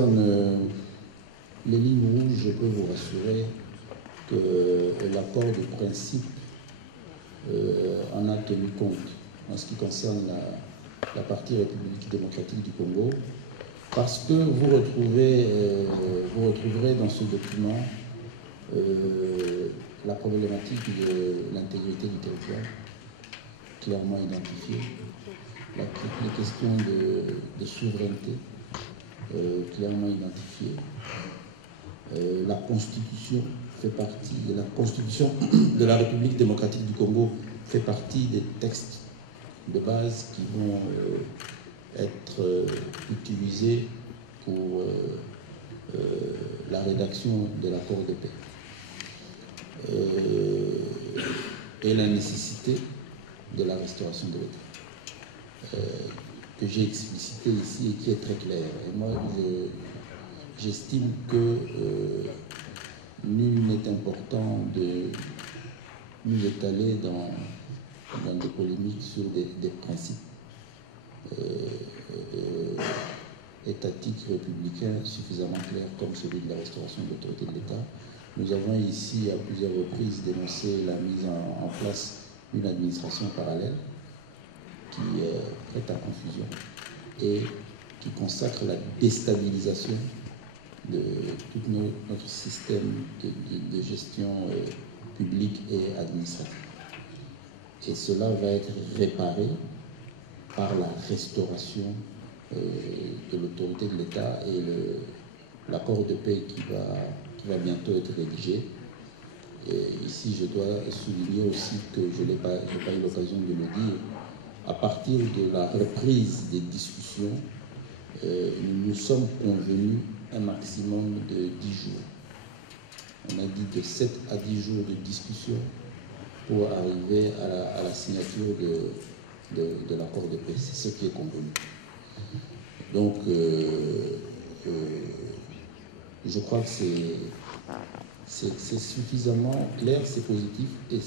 Les lignes rouges, je peux vous rassurer que l'accord de principe en a tenu compte en ce qui concerne la partie République démocratique du Congo, parce que vous retrouverez dans ce document la problématique de l'intégrité du territoire, clairement identifiée, les questions de souveraineté, clairement identifiées. La Constitution fait partie, la Constitution de la République démocratique du Congo fait partie des textes de base qui vont être utilisés pour la rédaction de l'accord de paix. Et la nécessité de la restauration de l'État, que j'ai explicité ici et qui est très claire. Et moi, j'estime que nul n'est important de nous étaler dans des polémiques sur des principes étatiques républicains suffisamment clairs comme celui de la restauration de l'autorité de l'État. Nous avons ici à plusieurs reprises dénoncé la mise en place d'une administration parallèle qui prête à confusion et qui consacre la déstabilisation de tout notre système de gestion publique et administrative. Et cela va être réparé par la restauration de l'autorité de l'État et l'accord de paix qui va bientôt être rédigé. Et ici, je dois souligner aussi que je n'ai pas eu l'occasion de le dire, à partir de la reprise des discussions, nous nous sommes convenus un maximum de 10 jours. On a dit de 7 à 10 jours de discussion pour arriver à la signature de l'accord de paix. C'est ce qui est convenu. Donc, je crois que c'est suffisamment clair, c'est positif et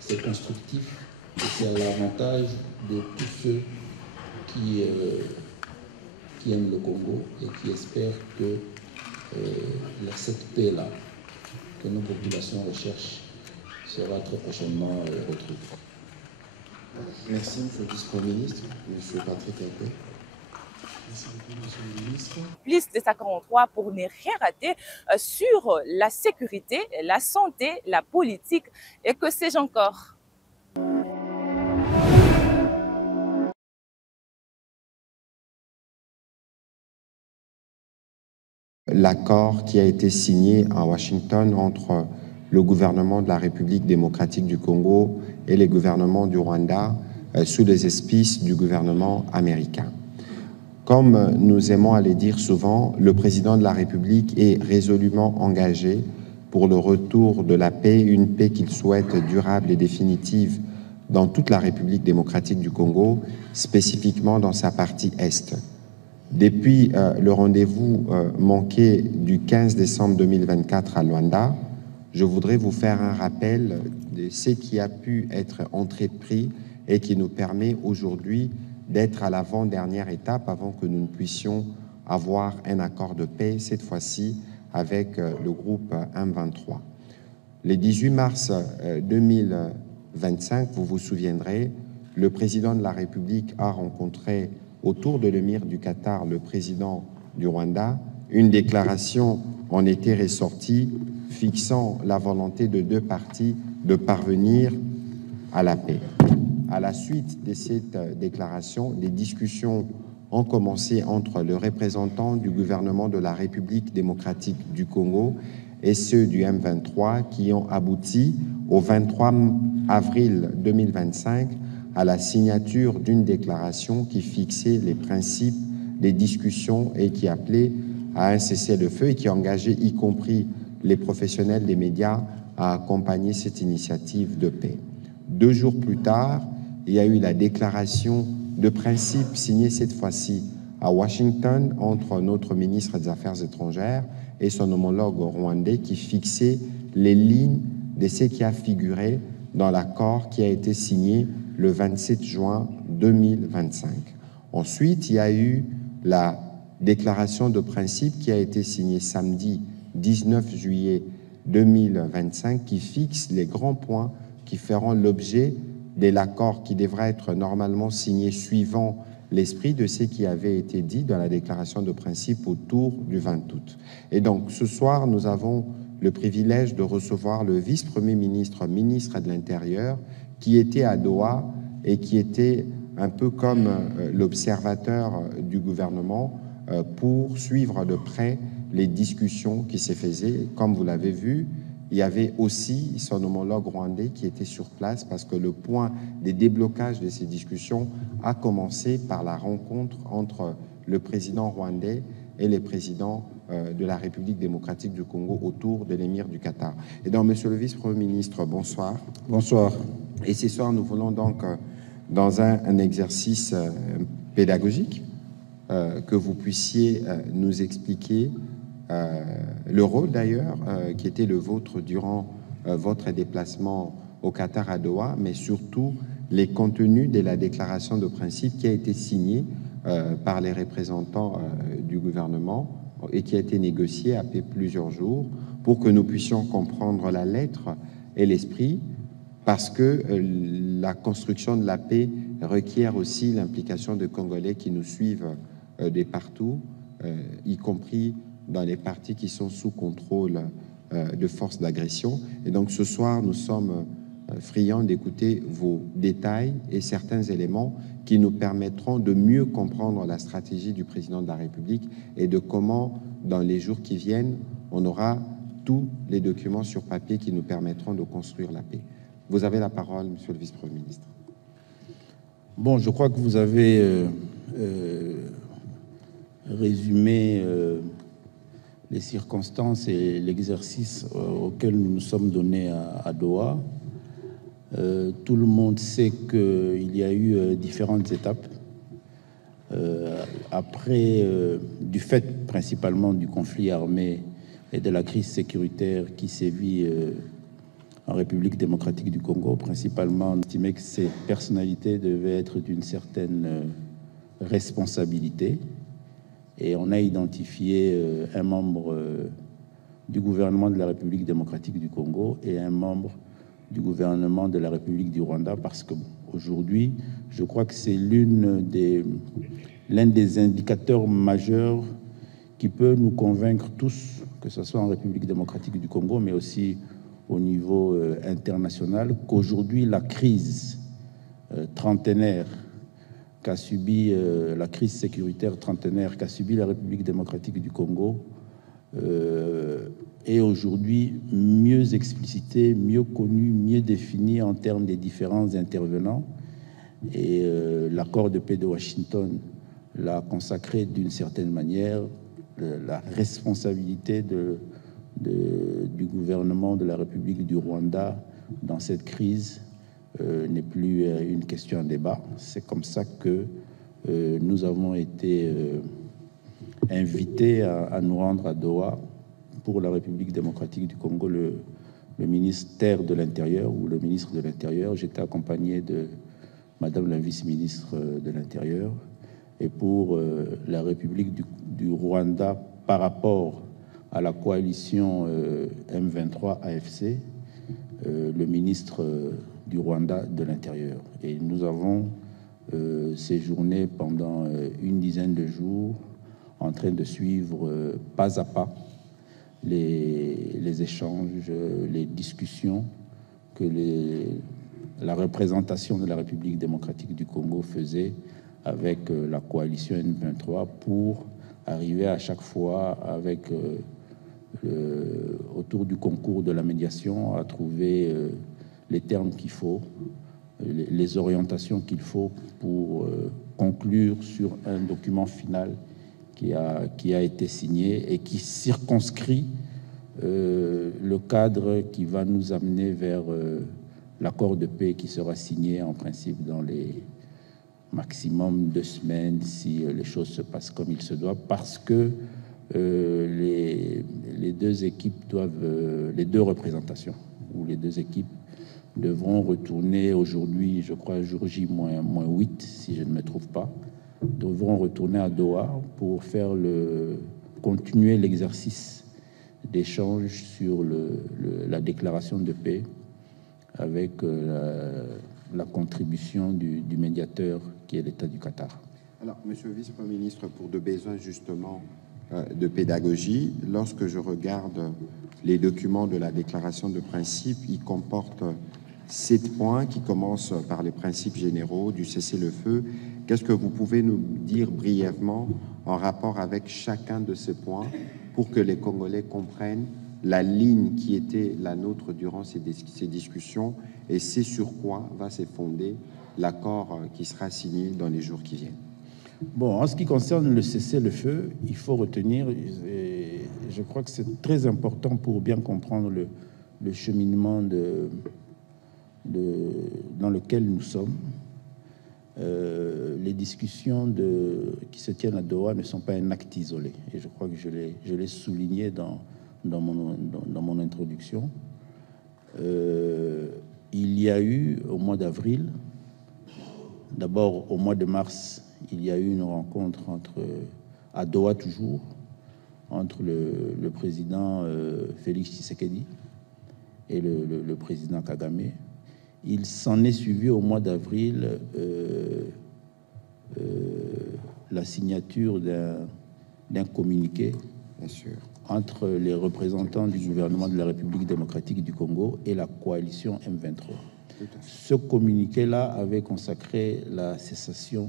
c'est constructif. Et c'est à l'avantage de tous ceux qui aiment le Congo et qui espèrent que cette paix-là, que nos populations recherchent, sera très prochainement retrouvée. Merci, M. le vice-premier ministre. M. Patrick Ampé. Merci beaucoup, M. le ministre. Plus de 53 pour ne rien rater sur la sécurité, la santé, la politique et que sais-je encore. L'accord qui a été signé à Washington entre le gouvernement de la République démocratique du Congo et les gouvernements du Rwanda sous les auspices du gouvernement américain. Comme nous aimons à le dire souvent, le président de la République est résolument engagé pour le retour de la paix, une paix qu'il souhaite durable et définitive dans toute la République démocratique du Congo, spécifiquement dans sa partie Est. Depuis le rendez-vous manqué du 15 décembre 2024 à Luanda, je voudrais vous faire un rappel de ce qui a pu être entrepris et qui nous permet aujourd'hui d'être à l'avant-dernière étape avant que nous ne puissions avoir un accord de paix, cette fois-ci avec le groupe M23. Le 18 mars 2025, vous vous souviendrez, le président de la République a rencontré autour de l'émir du Qatar, le président du Rwanda. Une déclaration en était ressortie fixant la volonté de deux parties de parvenir à la paix. À la suite de cette déclaration, des discussions ont commencé entre le représentant du gouvernement de la République démocratique du Congo et ceux du M23 qui ont abouti au 23 avril 2025 à la signature d'une déclaration qui fixait les principes des discussions et qui appelait à un cessez-le-feu et qui engageait y compris les professionnels des médias à accompagner cette initiative de paix. 2 jours plus tard, il y a eu la déclaration de principe signée cette fois-ci à Washington entre notre ministre des Affaires étrangères et son homologue rwandais qui fixait les lignes de ce qui a figuré dans l'accord qui a été signé le 27 juin 2025. Ensuite, il y a eu la déclaration de principe qui a été signée samedi 19 juillet 2025 qui fixe les grands points qui feront l'objet de l'accord qui devra être normalement signé suivant l'esprit de ce qui avait été dit dans la déclaration de principe autour du 20 août. Et donc, ce soir, nous avons le privilège de recevoir le vice-premier ministre, ministre de l'Intérieur, qui était à Doha et qui était un peu comme l'observateur du gouvernement pour suivre de près les discussions qui se faisaient. Comme vous l'avez vu, il y avait aussi son homologue rwandais qui était sur place parce que le point des déblocages de ces discussions a commencé par la rencontre entre le président rwandais et les présidents de la République démocratique du Congo autour de l'émir du Qatar. Et donc, monsieur le vice-premier ministre, bonsoir. Bonsoir. Et ce soir, nous voulons donc, dans un exercice pédagogique, que vous puissiez nous expliquer le rôle d'ailleurs qui était le vôtre durant votre déplacement au Qatar à Doha, mais surtout les contenus de la déclaration de principe qui a été signée par les représentants du gouvernement et qui a été négociée après plusieurs jours pour que nous puissions comprendre la lettre et l'esprit, parce que la construction de la paix requiert aussi l'implication de Congolais qui nous suivent de partout, y compris dans les parties qui sont sous contrôle de forces d'agression. Et donc ce soir, nous sommes friands d'écouter vos détails et certains éléments qui nous permettront de mieux comprendre la stratégie du président de la République et de comment, dans les jours qui viennent, on aura tous les documents sur papier qui nous permettront de construire la paix. Vous avez la parole, monsieur le vice-premier ministre. Bon, je crois que vous avez résumé les circonstances et l'exercice auquel nous nous sommes donnés à Doha. Tout le monde sait qu'il y a eu différentes étapes. Après, du fait principalement du conflit armé et de la crise sécuritaire qui sévit en République démocratique du Congo, principalement, on estimait que ces personnalités devaient être d'une certaine responsabilité. Et on a identifié un membre du gouvernement de la République démocratique du Congo et un membre du gouvernement de la République du Rwanda, parce qu'aujourd'hui, je crois que c'est l'un des indicateurs majeurs qui peut nous convaincre tous, que ce soit en République démocratique du Congo, mais aussi au niveau international, qu'aujourd'hui, la crise trentenaire qu'a subi la crise sécuritaire trentenaire qu'a subi la République démocratique du Congo est aujourd'hui mieux explicitée, mieux connue, mieux définie en termes des différents intervenants. Et l'accord de paix de Washington l'a consacré d'une certaine manière. La responsabilité du gouvernement de la République du Rwanda dans cette crise n'est plus une question à débat. C'est comme ça que nous avons été invités à nous rendre à Doha pour la République démocratique du Congo, le ministère de l'Intérieur ou le ministre de l'Intérieur. J'étais accompagné de Madame la vice-ministre de l'Intérieur. Et pour la République du Rwanda, par rapport à la coalition M23 AFC, le ministre du Rwanda de l'Intérieur. Et nous avons séjourné pendant une dizaine de jours en train de suivre pas à pas les échanges, les discussions que la représentation de la République démocratique du Congo faisait avec la coalition M23 pour arriver à chaque fois avec autour du concours de la médiation à trouver les termes qu'il faut, les orientations qu'il faut pour conclure sur un document final qui a été signé et qui circonscrit le cadre qui va nous amener vers l'accord de paix qui sera signé en principe dans les maximum 2 semaines si les choses se passent comme il se doit, parce que les deux équipes les deux représentations ou les deux équipes devront retourner aujourd'hui, je crois, jour J-8, si je ne me trompe pas, devront retourner à Doha pour continuer l'exercice d'échange sur la déclaration de paix avec la contribution du médiateur qui est l'État du Qatar. Alors, Monsieur le Vice-Premier ministre, pour de besoins justement de pédagogie, lorsque je regarde les documents de la déclaration de principe, ils comportent 7 points qui commencent par les principes généraux du cessez-le-feu. Qu'est-ce que vous pouvez nous dire brièvement en rapport avec chacun de ces points pour que les Congolais comprennent la ligne qui était la nôtre durant ces discussions et c'est sur quoi va se fonder l'accord qui sera signé dans les jours qui viennent? Bon, en ce qui concerne le cessez-le-feu, il faut retenir, et je crois que c'est très important pour bien comprendre le cheminement dans lequel nous sommes. Les discussions qui se tiennent à Doha ne sont pas un acte isolé. Et je crois que je l'ai souligné dans mon introduction. Il y a eu au mois d'avril, d'abord au mois de mars, il y a eu une rencontre à Doha toujours, entre le président Félix Tshisekedi et le président Kagame. Il s'en est suivi au mois d'avril la signature d'un communiqué, bien sûr, entre les représentants du gouvernement de la République démocratique du Congo et la coalition M23. Ce communiqué-là avait consacré la cessation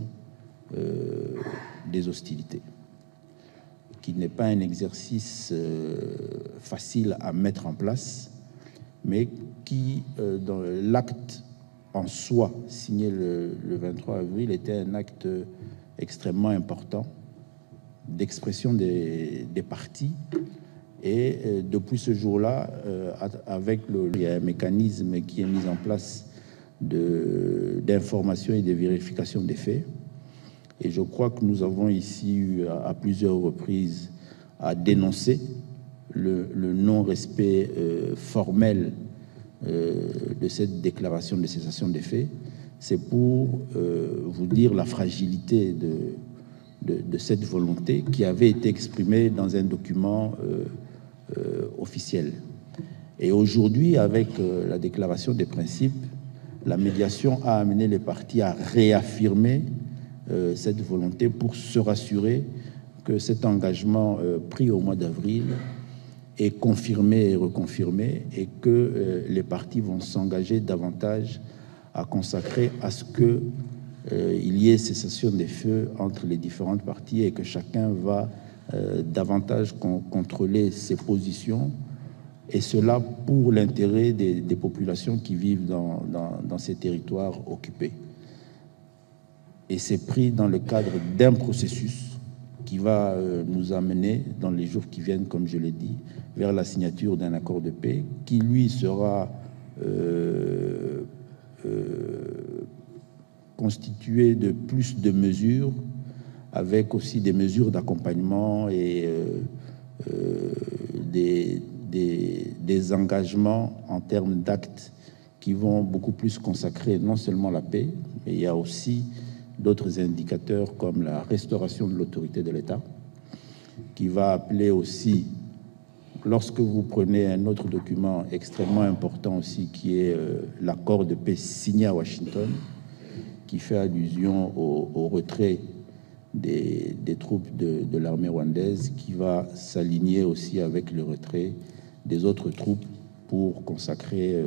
des hostilités, qui n'est pas un exercice facile à mettre en place, mais qui, dans l'acte en soi, signé le 23 avril, était un acte extrêmement important d'expression des partis. Et depuis ce jour-là, il y a un mécanisme qui est mis en place d'information et de vérification des faits. Et je crois que nous avons ici eu à plusieurs reprises à dénoncer le non-respect formel de cette déclaration de cessation des faits. C'est pour vous dire la fragilité de cette volonté qui avait été exprimée dans un document officiel. Et aujourd'hui, avec la déclaration des principes, la médiation a amené les partis à réaffirmer cette volonté pour se rassurer que cet engagement pris au mois d'avril est confirmé et reconfirmé et que les partis vont s'engager davantage à consacrer à ce que il y ait cessation des feux entre les différentes parties et que chacun va davantage contrôler ses positions, et cela pour l'intérêt des populations qui vivent dans ces territoires occupés. Et c'est pris dans le cadre d'un processus qui va nous amener dans les jours qui viennent, comme je l'ai dit, vers la signature d'un accord de paix qui, lui, sera constitué de plus de mesures, avec aussi des mesures d'accompagnement et des engagements en termes d'actes qui vont beaucoup plus consacrer non seulement la paix, mais il y a aussi d'autres indicateurs comme la restauration de l'autorité de l'État, qui va appeler aussi, lorsque vous prenez un autre document extrêmement important aussi, qui est l'accord de paix signé à Washington, qui fait allusion au retrait des troupes de l'armée rwandaise, qui va s'aligner aussi avec le retrait des autres troupes pour consacrer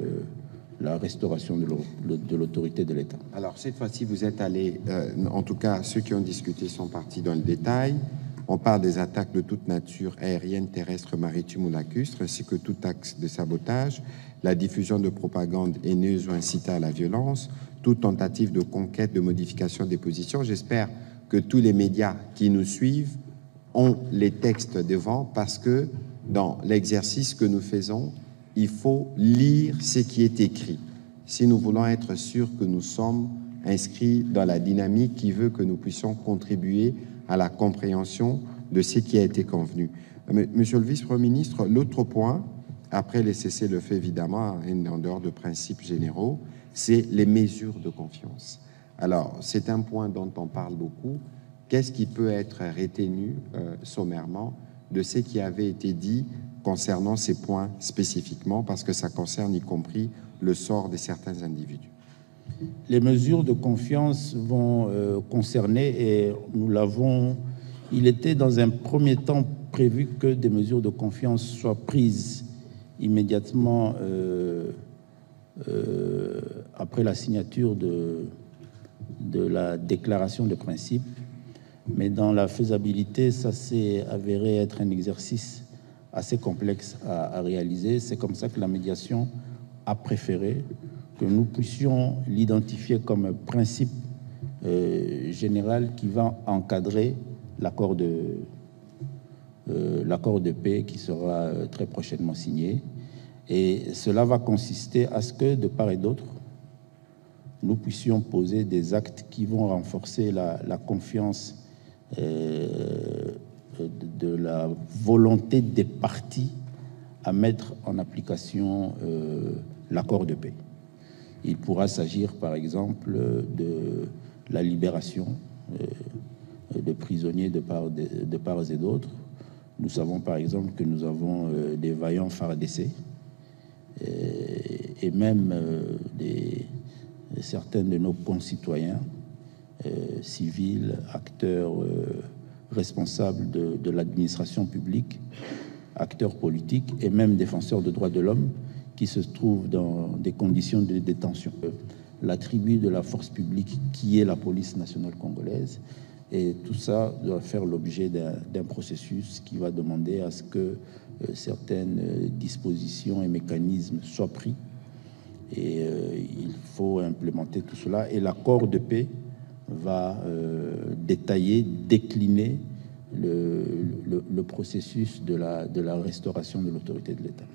la restauration de l'autorité de l'État. Alors, cette fois-ci, vous êtes allé, en tout cas, ceux qui ont discuté sont partis dans le détail. On parle des attaques de toute nature, aérienne, terrestre, maritime ou lacustre, ainsi que tout acte de sabotage, la diffusion de propagande haineuse ou incitée à la violence, toute tentative de conquête, de modification des positions. J'espère que tous les médias qui nous suivent ont les textes devant, parce que dans l'exercice que nous faisons, il faut lire ce qui est écrit si nous voulons être sûrs que nous sommes inscrits dans la dynamique qui veut que nous puissions contribuer à la compréhension de ce qui a été convenu. Monsieur le vice-premier ministre, l'autre point, après les cessez-le-feu évidemment, en dehors de principes généraux, c'est les mesures de confiance. Alors, c'est un point dont on parle beaucoup qu'est-ce qui peut être retenu sommairement de ce qui avait été dit concernant ces points spécifiquement, parce que ça concerne y compris le sort de certains individus? Les mesures de confiance vont concerner, et nous l'avons, il était dans un premier temps prévu que des mesures de confiance soient prises immédiatement après la signature de la déclaration de principe. Mais dans la faisabilité, ça s'est avéré être un exercice assez complexe à réaliser. C'est comme ça que la médiation a préféré que nous puissions l'identifier comme un principe général qui va encadrer l'accord de paix qui sera très prochainement signé. Et cela va consister à ce que, de part et d'autre, nous puissions poser des actes qui vont renforcer la confiance de la volonté des parties à mettre en application l'accord de paix. Il pourra s'agir, par exemple, de la libération de prisonniers de part et d'autre. Nous savons, par exemple, que nous avons des vaillants FARDC et même certains de nos concitoyens civils, acteurs responsables de l'administration publique, acteurs politiques et même défenseurs des droits de l'homme qui se trouvent dans des conditions de détention. L'attribut de la force publique qui est la police nationale congolaise, et tout ça doit faire l'objet d'un processus qui va demander à ce que certaines dispositions et mécanismes soient pris, et il faut implémenter tout cela, et l'accord de paix va détailler, décliner le processus de la restauration de l'autorité de l'État.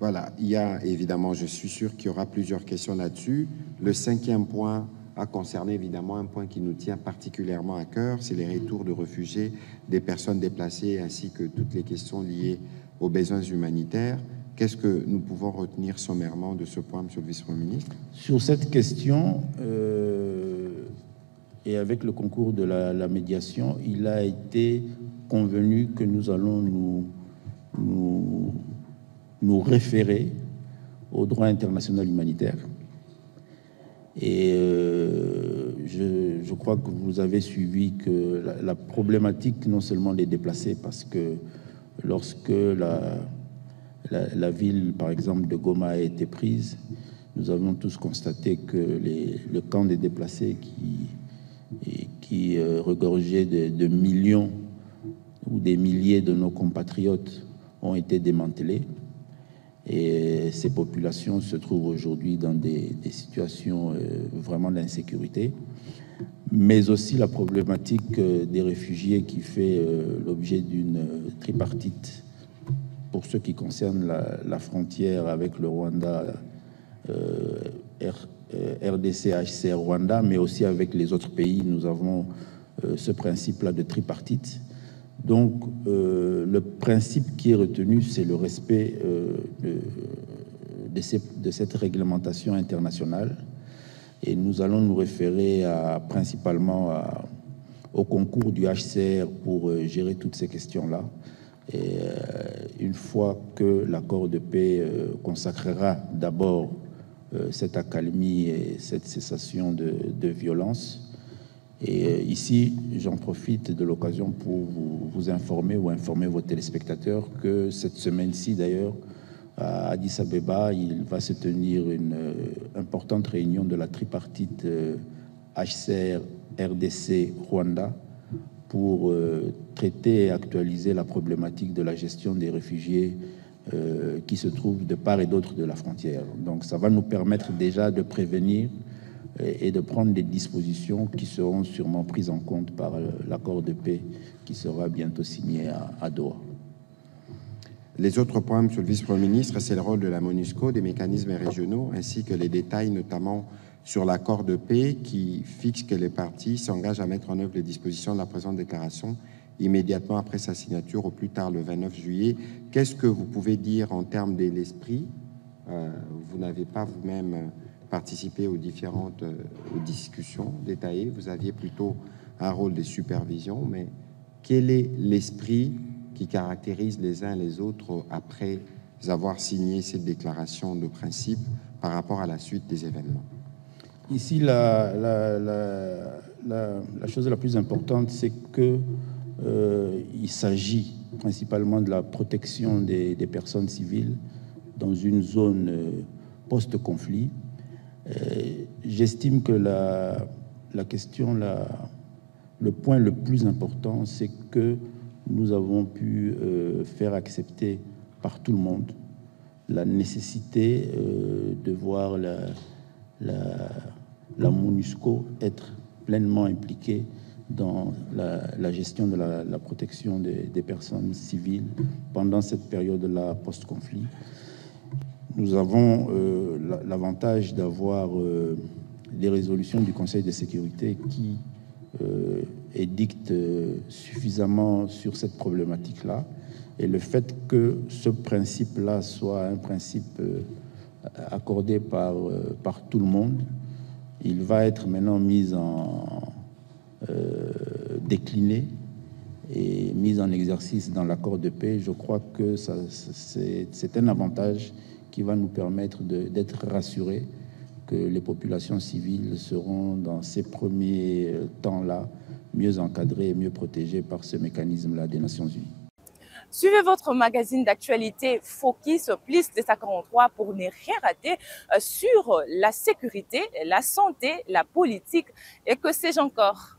Voilà, il y a évidemment, je suis sûr qu'il y aura plusieurs questions là-dessus. Le 5e point a concerné évidemment un point qui nous tient particulièrement à cœur, c'est les retours de réfugiés, des personnes déplacées, ainsi que toutes les questions liées aux besoins humanitaires. Qu'est-ce que nous pouvons retenir sommairement de ce point, Monsieur le Vice-Premier ministre? Sur cette question, et avec le concours de la médiation, il a été convenu que nous allons nous référer au droit international humanitaire. Et je crois que vous avez suivi que la problématique, non seulement des déplacés, parce que lorsque la ville, par exemple, de Goma a été prise, nous avons tous constaté que le camp des déplacés qui regorgeait de millions ou des milliers de nos compatriotes ont été démantelés. Et ces populations se trouvent aujourd'hui dans des situations vraiment d'insécurité, mais aussi la problématique des réfugiés qui fait l'objet d'une tripartite pour ce qui concerne la frontière avec le Rwanda, RDC, HCR Rwanda, mais aussi avec les autres pays. Nous avons ce principe-là de tripartite. Donc, le principe qui est retenu, c'est le respect de cette réglementation internationale. Et nous allons nous référer principalement au concours du HCR pour gérer toutes ces questions-là. Et une fois que l'accord de paix consacrera d'abord cette accalmie et cette cessation de violence. Et ici, j'en profite de l'occasion pour vous informer ou informer vos téléspectateurs que cette semaine-ci, d'ailleurs, à Addis Abeba, il va se tenir une importante réunion de la tripartite HCR, RDC, Rwanda pour traiter et actualiser la problématique de la gestion des réfugiés qui se trouvent de part et d'autre de la frontière. Donc ça va nous permettre déjà de prévenir et de prendre des dispositions qui seront sûrement prises en compte par l'accord de paix qui sera bientôt signé à Doha. Les autres points, Monsieur le Vice-Premier ministre, c'est le rôle de la MONUSCO, des mécanismes régionaux, ainsi que les détails notamment sur l'accord de paix qui fixe que les parties s'engagent à mettre en œuvre les dispositions de la présente déclaration immédiatement après sa signature, au plus tard le 29 juillet. Qu'est-ce que vous pouvez dire en termes de l'esprit? Vous n'avez pas vous-même participé aux différentes discussions détaillées. Vous aviez plutôt un rôle de supervision, mais quel est l'esprit qui caractérise les uns les autres après avoir signé cette déclaration de principe par rapport à la suite des événements? Ici, la chose la plus importante, c'est qu'il s'agit principalement de la protection des personnes civiles dans une zone post-conflit. J'estime que la question, le point le plus important, c'est que nous avons pu faire accepter par tout le monde la nécessité de voir la MONUSCO être pleinement impliquée dans la gestion de la protection des personnes civiles pendant cette période-là post-conflit. Nous avons l'avantage d'avoir des résolutions du Conseil de sécurité qui édictent suffisamment sur cette problématique-là. Et le fait que ce principe-là soit un principe accordé par tout le monde, il va être maintenant mis décliné et mis en exercice dans l'accord de paix. Je crois que c'est un avantage qui va nous permettre d'être rassurés que les populations civiles seront dans ces premiers temps-là mieux encadrées et mieux protégées par ce mécanisme-là des Nations Unies. Suivez votre magazine d'actualité Focus plus 243 pour ne rien rater sur la sécurité, la santé, la politique et que sais-je encore.